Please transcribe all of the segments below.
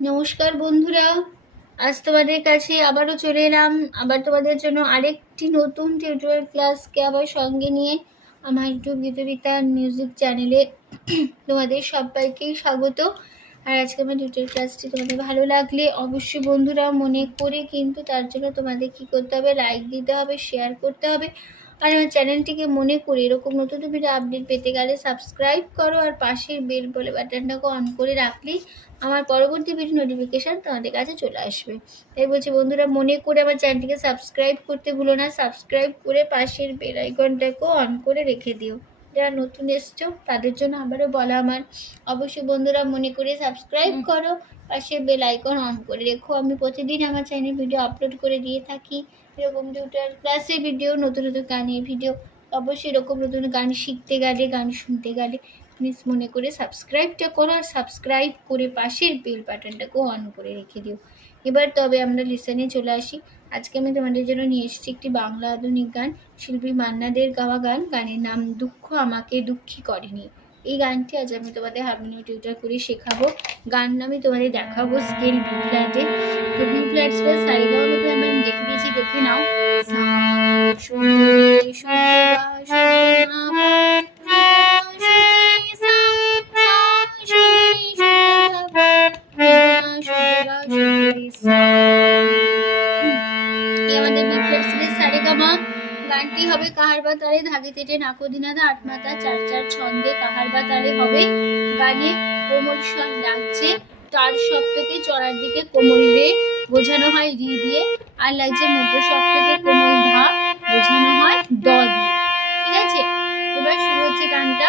নমস্কার বন্ধুরা, আজ তোমাদের কাছে আবারও চলে এলাম। আবার তোমাদের জন্য আরেকটি নতুন টিউটোরিয়াল ক্লাসকে আবার সঙ্গে নিয়ে আমার ইউটিউব গীতবিতা মিউজিক চ্যানেলে তোমাদের সবাইকেই স্বাগত। আর আজকে আমার টিউটোরিয়াল ক্লাসটি তোমাদের ভালো লাগলে অবশ্যই বন্ধুরা মনে করে কিন্তু তার জন্য তোমাদের কী করতে হবে, লাইক দিতে হবে, শেয়ার করতে হবে। আর আমার চ্যানেলটিকে মনে করে এরকম নতুন ভিডিও আপডেট পেতে গেলে সাবস্ক্রাইব করো, আর পাশের বেল বলে বাটনটাকে অন করে রাখলেই আমার পরবর্তী ভিডিও নোটিফিকেশান তোমাদের কাছে চলে আসবে। তাই বলছি বন্ধুরা, মনে করে আমার চ্যানেলটিকে সাবস্ক্রাইব করতে ভুলো না। সাবস্ক্রাইব করে পাশের বেল আইকনটাকেও অন করে রেখে দিও। যারা নতুন এসছো তাদের জন্য আবারও বলা আমার, অবশ্যই বন্ধুরা মনে করে সাবস্ক্রাইব করো, পাশের বেল আইকন অন করে রেখো। আমি প্রতিদিন আমার চ্যানেলে ভিডিও আপলোড করে দিয়ে থাকি, এরকম টিউটোরিয়াল ক্লাসের ভিডিও, নতুন নতুন গানের ভিডিও। অবশ্যই এরকম নতুন গান শিখতে গেলে, গান শুনতে গেলে প্লিজ মনে করে সাবস্ক্রাইবটা করো, আর সাবস্ক্রাইব করে পাশের বেল বাটনটাকেও অন করে রেখে দিও। এবার তবে আমরা লিসনে চলে আসি। আজকে আমি তোমাদের জন্য নিয়ে এসেছি একটি বাংলা আধুনিক গান, শিল্পী মান্না দের গাওয়া গান। গানের নাম দুঃখ আমাকে দুঃখী করেনি। এই গানটি আজ আমি তোমাদের হারমোনিয়াম টিউটার করে শেখাবো। গান আমি তোমাদের দেখাবো স্কেল বি ফ্ল্যাটে। তো বি ফ্ল্যাট স্কেল সারিগামার মধ্যে আমি দেখে দিয়েছি, দেখে নাও। গানটি হবে কাহার বা তারে, ধাগে তেটে নাকদিনাদা, আটমাতা চার চার ছন্দে কাহার বা তারে হবে। গানে কোমল স্বর লাগছে তার সপ্তকে, চড়ার দিকে কোমল রে বোঝানো হয় রি দিয়ে, আর লাগছে মধ্য সপ্তকে কোমল ধা বোঝানো হয় ড দিয়ে। ঠিক আছে, এবার শুরু হচ্ছে গানটা।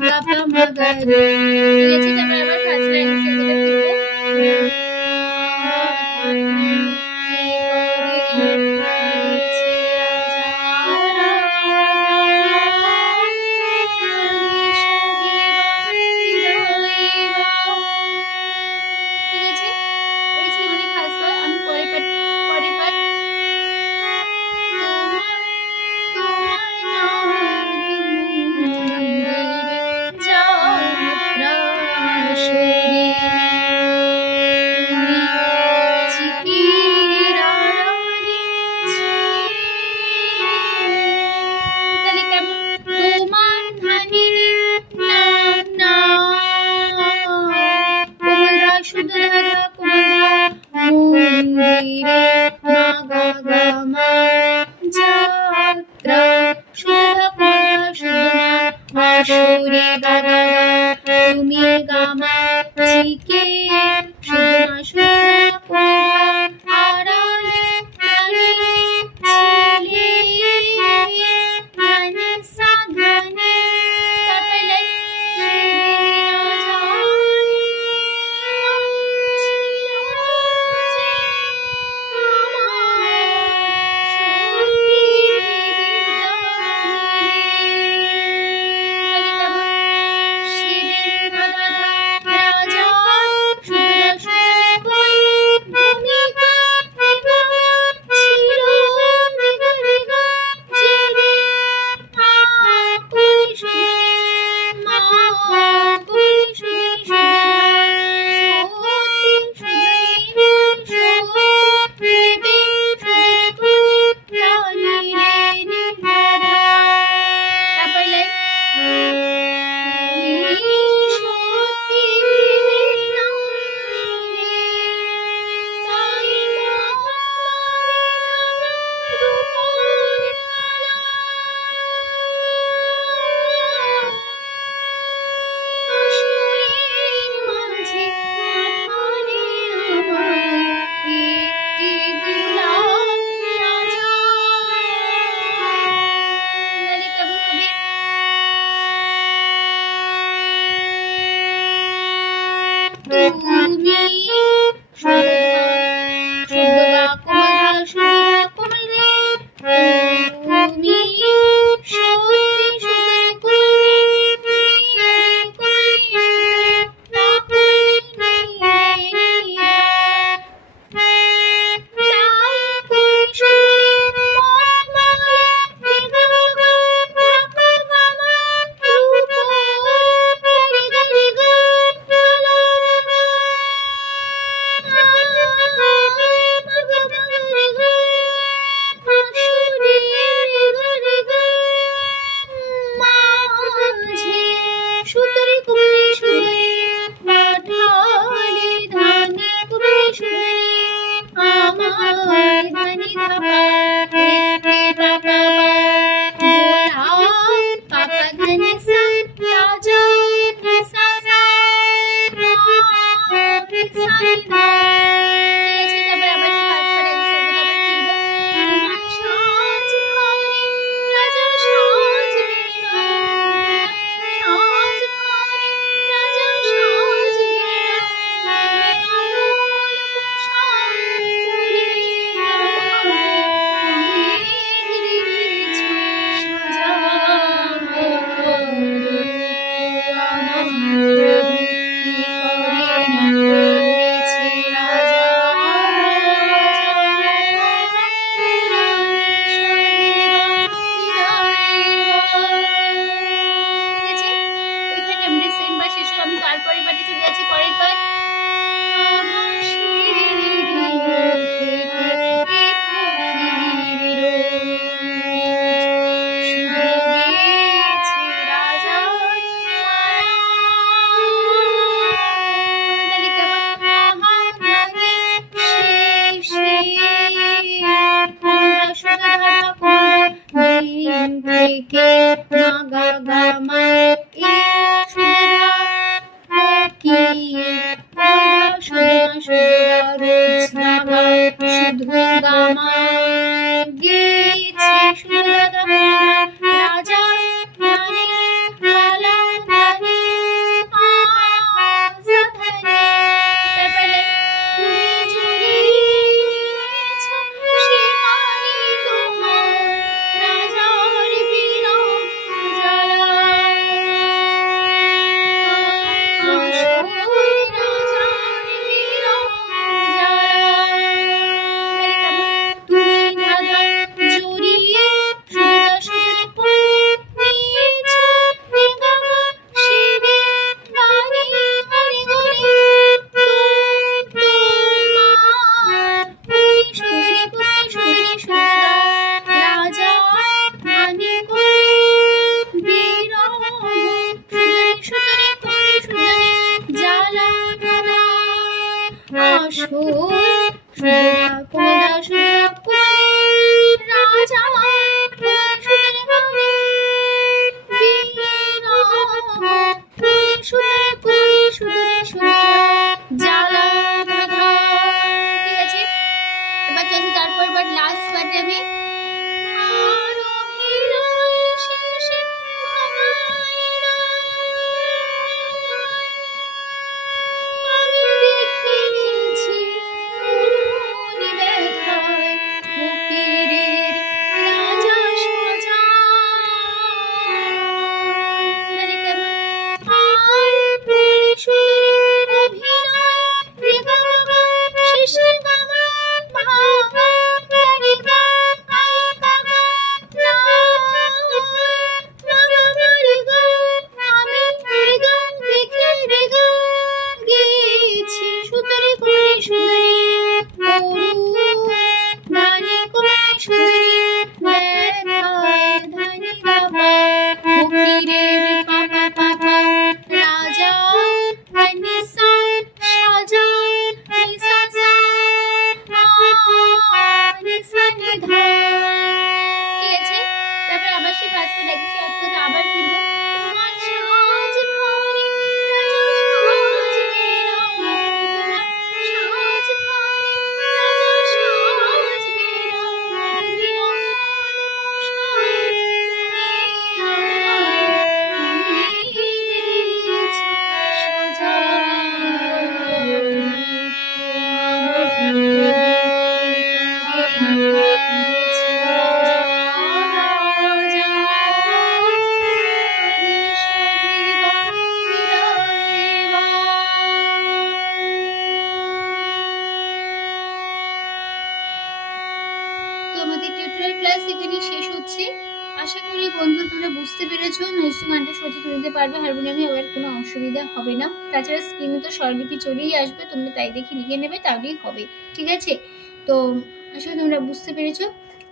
গাপা মাগা রে। ঠিক আছে, তারপর আবার ফার্স্ট লাইন সেগুলো ফিরবো। তুমি গামা চিকে শুধু শুধু আড়ালে ছিলে মানে সাধনে সুর কোমল সুর রাজা সুরের গানে জ্বালা বাধা। ঠিক আছে, এবার চলছি তারপর এবার লাস্ট পার্টে আমি আশা করি বন্ধু তোমরা বুঝতে পেরেছো, নিশ্চয়ই গানটা সহজে তুলতে পারবে, হারমোনিয়ামে এবার কোনো অসুবিধা হবে না। তাছাড়া স্ক্রিনে তো স্বরলিপি চলেই আসবে, তোমরা তাই দেখে লিখে নেবে, তাহলেই হবে। ঠিক আছে, তো আশা করি তোমরা বুঝতে পেরেছো,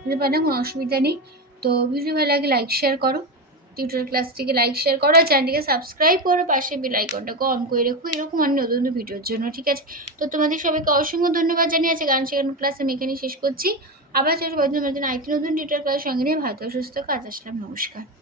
বুঝতে পারলে কোনো অসুবিধা নেই। তো ভিডিও ভালো লাগে লাইক শেয়ার করো, টিউটোরিয়াল ক্লাসটিকে লাইক শেয়ার করো, আর চ্যানেলটিকে সাবস্ক্রাইব করো, পাশে বেল আইকনটাকে অন করে রেখো এরকম অনেক নতুন নতুন ভিডিওর জন্য। ঠিক আছে, তো তোমাদের সবাইকে অসংখ্য ধন্যবাদ জানিয়ে আছে গান শেখানোর ক্লাস আমি এখানেই শেষ করছি। আবার চলবে তোমাদের জন্য আরেকটি নতুন টিউটোরিয়াল ক্লাস সঙ্গে নিয়ে ভালো সুস্থ কাজ আসলাম। নমস্কার।